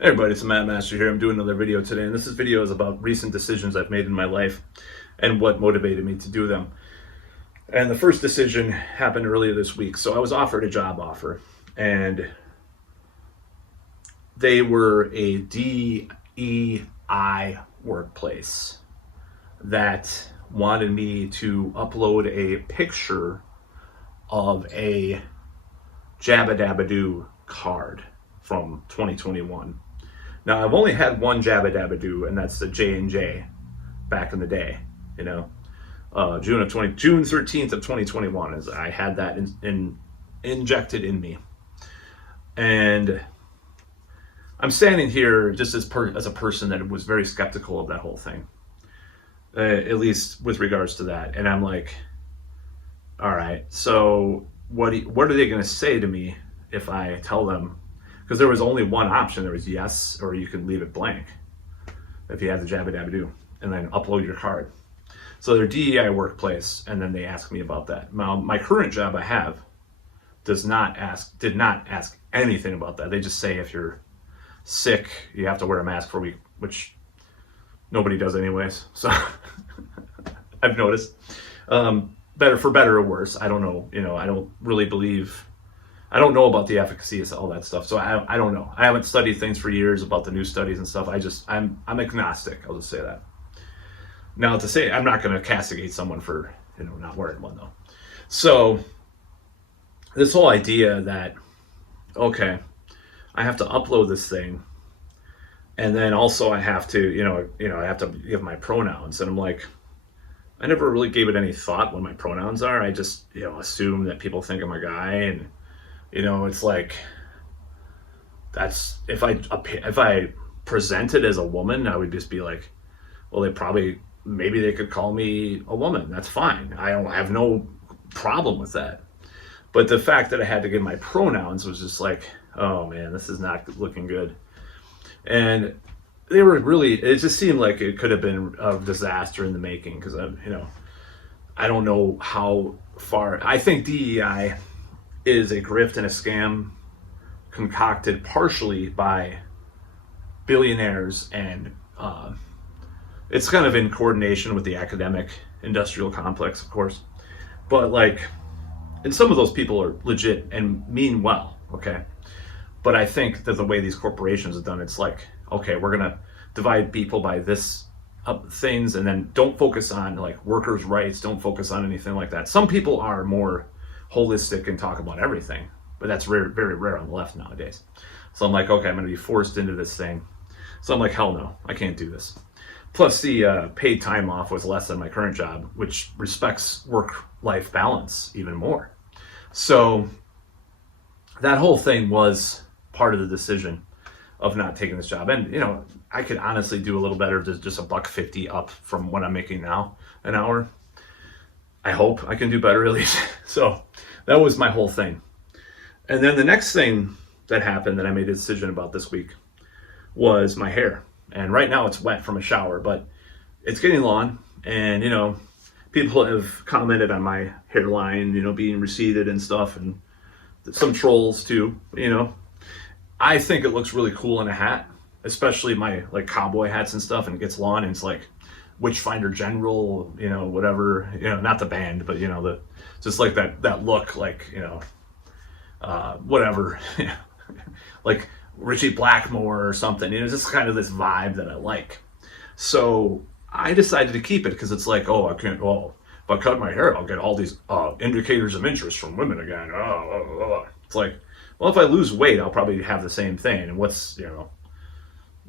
Hey everybody, it's Matt Master here. I'm doing another video today, and this video is about recent decisions I've made in my life and what motivated me to do them. And the first decision happened earlier this week. So I was offered a job offer, and they were a DEI workplace that wanted me to upload a picture of a Jabba Dabba Doo card from 2021. Now, I've only had one Jabba Dabba Doo, and that's the J&J back in the day, June 13th of 2021 is I had that injected in me. And I'm standing here just as a person that was very skeptical of that whole thing, at least with regards to that. And I'm like, all right, so what are they going to say to me if I tell them? Because there was only one option. There was yes, or you could leave it blank if you had the Jabba Dabba Doo, and then upload your card. So their DEI workplace, and then they asked me about that. Now, my current job I have did not ask anything about that. They just say if you're sick, you have to wear a mask for a week, which nobody does anyways. So I've noticed. Better or worse, I don't know. I don't really believe. I don't know about the efficacy of all that stuff, so I don't know. I haven't studied things for years about the new studies and stuff. I'm agnostic. I'll just say that. Now, to say I'm not going to castigate someone for not wearing one though. So this whole idea that okay, I have to upload this thing, and then also I have to I have to give my pronouns, and I'm like, I never really gave it any thought what my pronouns are. I just assume that people think I'm a guy, and it's like that's if I presented as a woman, I would just be like, well, maybe they could call me a woman. That's fine. I have no problem with that. But the fact that I had to give my pronouns was just like, oh man, this is not looking good. And they were it just seemed like it could have been a disaster in the making, because I don't know how far. I think DEI is a grift and a scam concocted partially by billionaires, and it's kind of in coordination with the academic industrial complex, of course. But and some of those people are legit and mean well, okay? But I think that the way these corporations have done, it's like, okay, we're gonna divide people by this things, and then don't focus on workers' rights, don't focus on anything like that. Some people are more holistic and talk about everything, but that's rare, very rare on the left nowadays. So I'm like, okay, I'm going to be forced into this thing. So I'm like, hell no, I can't do this. Plus the paid time off was less than my current job, which respects work-life balance even more. So that whole thing was part of the decision of not taking this job. And I could honestly do a little better, just $1.50 up from what I'm making now an hour. I hope I can do better at least. So that was my whole thing. And then the next thing that happened that I made a decision about this week was my hair. And right now it's wet from a shower, but it's getting long. And, people have commented on my hairline, being receded and stuff, and some trolls too, I think it looks really cool in a hat, especially my cowboy hats and stuff, and it gets long, and it's like Witchfinder General, whatever, not the band, but just like that look, whatever, like Richie Blackmore or something, just kind of this vibe that I like. So I decided to keep it, because it's like, oh, if I cut my hair, I'll get all these indicators of interest from women again. It's like, well, if I lose weight, I'll probably have the same thing. And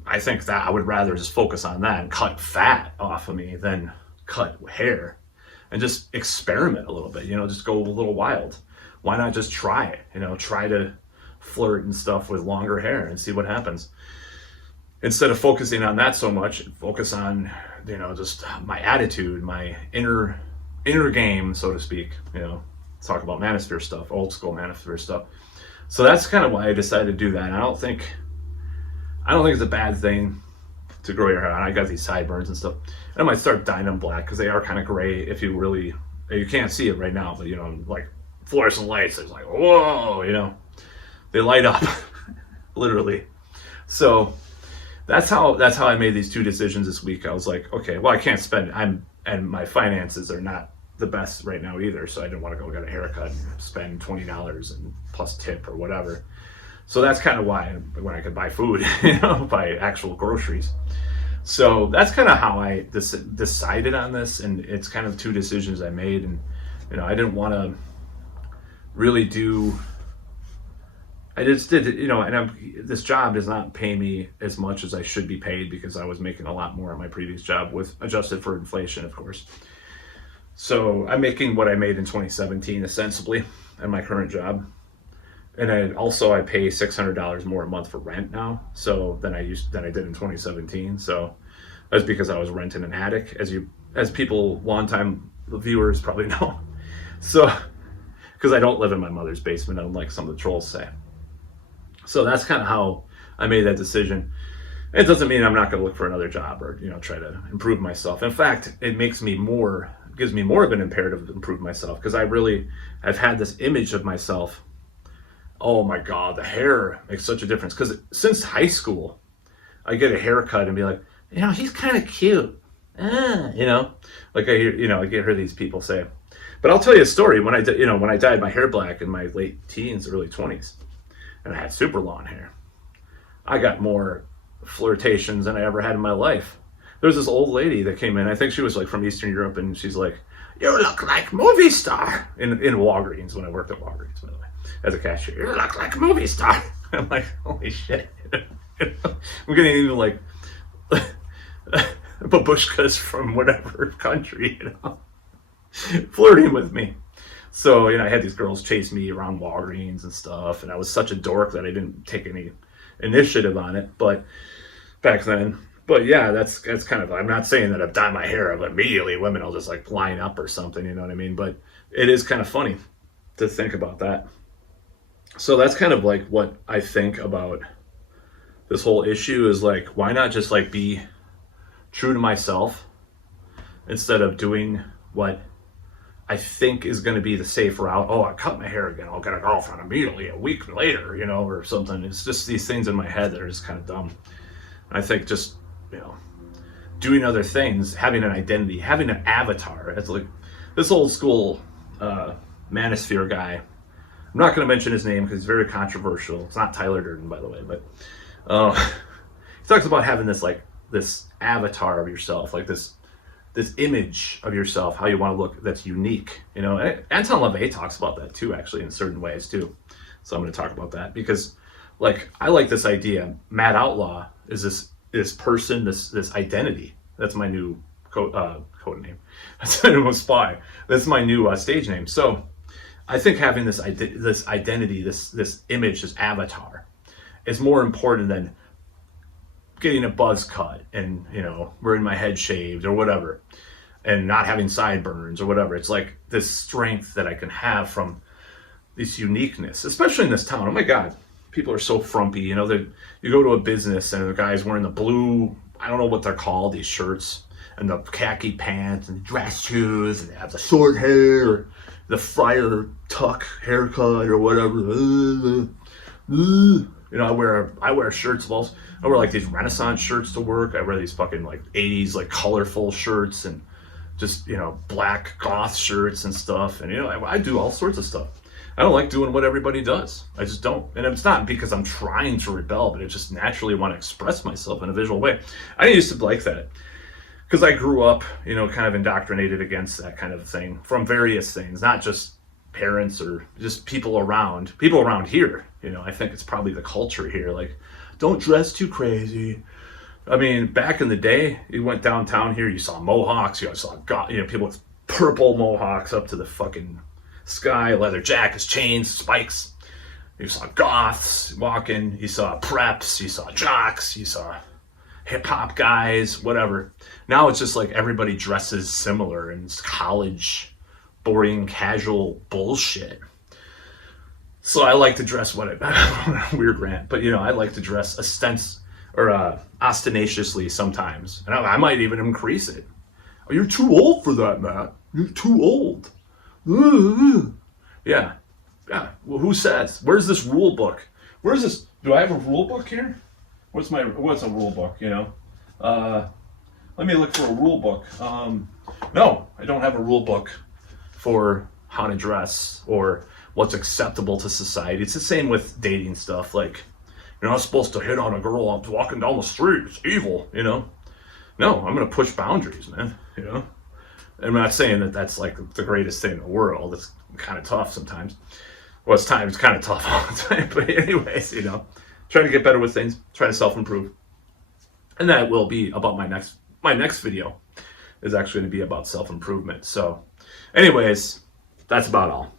I think that I would rather just focus on that and cut fat off of me than cut hair, and just experiment a little bit, just go a little wild. Why not just try it, try to flirt and stuff with longer hair and see what happens. Instead of focusing on that so much, focus on, just my attitude, my inner game, so to speak, talk about manosphere stuff, old school manosphere stuff. So that's kind of why I decided to do that. And I don't think it's a bad thing to grow your hair out. I got these sideburns and stuff. And I might start dyeing them black, because they are kind of gray if you really, you can't see it right now, but like fluorescent lights, it's like, whoa, they light up, literally. So that's how I made these two decisions this week. I was like, okay, well, I can't spend. And my finances are not the best right now either, so I didn't want to go get a haircut and spend $20 and plus tip or whatever. So that's kind of why when I could buy food, buy actual groceries. So that's kind of how I decided on this, and it's kind of two decisions I made, and I didn't want to really do. I just did, and this job does not pay me as much as I should be paid because I was making a lot more at my previous job with adjusted for inflation, of course. So I'm making what I made in 2017 ostensibly at my current job. And I pay $600 more a month for rent now. So than I did in 2017. So that's because I was renting an attic, as people longtime viewers probably know. So because I don't live in my mother's basement, unlike some of the trolls say. So that's kind of how I made that decision. It doesn't mean I'm not going to look for another job or try to improve myself. In fact, it gives me more of an imperative to improve myself, because I've had this image of myself. Oh my God, the hair makes such a difference. Because since high school, I get a haircut and be like, he's kind of cute. Like I hear these people say. But I'll tell you a story. When I dyed my hair black in my late teens, early 20s, and I had super long hair, I got more flirtations than I ever had in my life. There was this old lady that came in. I think she was like from Eastern Europe, and she's like, "You look like movie star," in Walgreens, when I worked at Walgreens, by the way, as a cashier. "You look like a movie star." I'm like, holy shit. I'm getting even like babushkas from whatever country, flirting with me. So, I had these girls chase me around Walgreens and stuff, and I was such a dork that I didn't take any initiative on it, but back then. But yeah, that's kind of, I'm not saying that I've dyed my hair, but immediately women will just like line up or something, you know what I mean? But it is kind of funny to think about that. So that's kind of like what I think about this whole issue, is like, why not just like be true to myself instead of doing what I think is going to be the safe route. Oh, I cut my hair again, I'll get a girlfriend immediately a week later, or something. It's just these things in my head that are just kind of dumb. And I think just, doing other things, having an identity, having an avatar. It's like this old school manosphere guy. I'm not going to mention his name because he's very controversial. It's not Tyler Durden, by the way, but he talks about having this avatar of yourself, like this image of yourself, how you want to look, that's unique. Anton LaVey talks about that too, actually, in certain ways too. So I'm going to talk about that because, I like this idea. Matt Outlaw is this person, this identity. That's my new code name. That's my new spy. That's my new stage name. So I think having this identity, this image, this avatar, is more important than getting a buzz cut and wearing my head shaved or whatever, and not having sideburns or whatever. It's like this strength that I can have from this uniqueness, especially in this town. Oh my God, people are so frumpy. You go to a business and the guy's wearing the blue, I don't know what they're called, these shirts, and the khaki pants and dress shoes, and they have the short hair, the friar tuck haircut or whatever. I wear shirts. I wear like these Renaissance shirts to work. I wear these fucking like 80s like colorful shirts, and just black goth shirts and stuff. And I do all sorts of stuff. I don't like doing what everybody does. I just don't. And it's not because I'm trying to rebel, but I just naturally want to express myself in a visual way. I used to like that because I grew up, kind of indoctrinated against that kind of thing from various things, not just parents or just people around here. I think it's probably the culture here. Like, don't dress too crazy. I mean, back in the day, you went downtown here, you saw mohawks, you saw people with purple mohawks up to the fucking sky, leather jackets, chains, spikes. You saw goths walking, you saw preps, you saw jocks, you saw hip hop guys, whatever. Now it's just like everybody dresses similar, and it's college, boring, casual bullshit. So I like to dress weird rant, but I like to dress ostentatiously sometimes, and I might even increase it. Oh, you're too old for that, Matt. You're too old. Yeah. Well, who says? Where's this rule book? Where's this? Do I have a rule book here? what's a rule book? You know, let me look for a rule book. No, I don't have a rule book for how to dress or what's acceptable to society. It's the same with dating stuff. Like, you're not supposed to hit on a girl walking down the street. It's evil, you know? No, I'm going to push boundaries, man, you know? I'm not saying that that's like the greatest thing in the world. It's kind of tough sometimes. Well, it's kind of tough all the time. But anyways, you know, trying to get better with things, trying to self-improve. And that will be about my next video is actually going to be about self-improvement. So anyways, that's about all.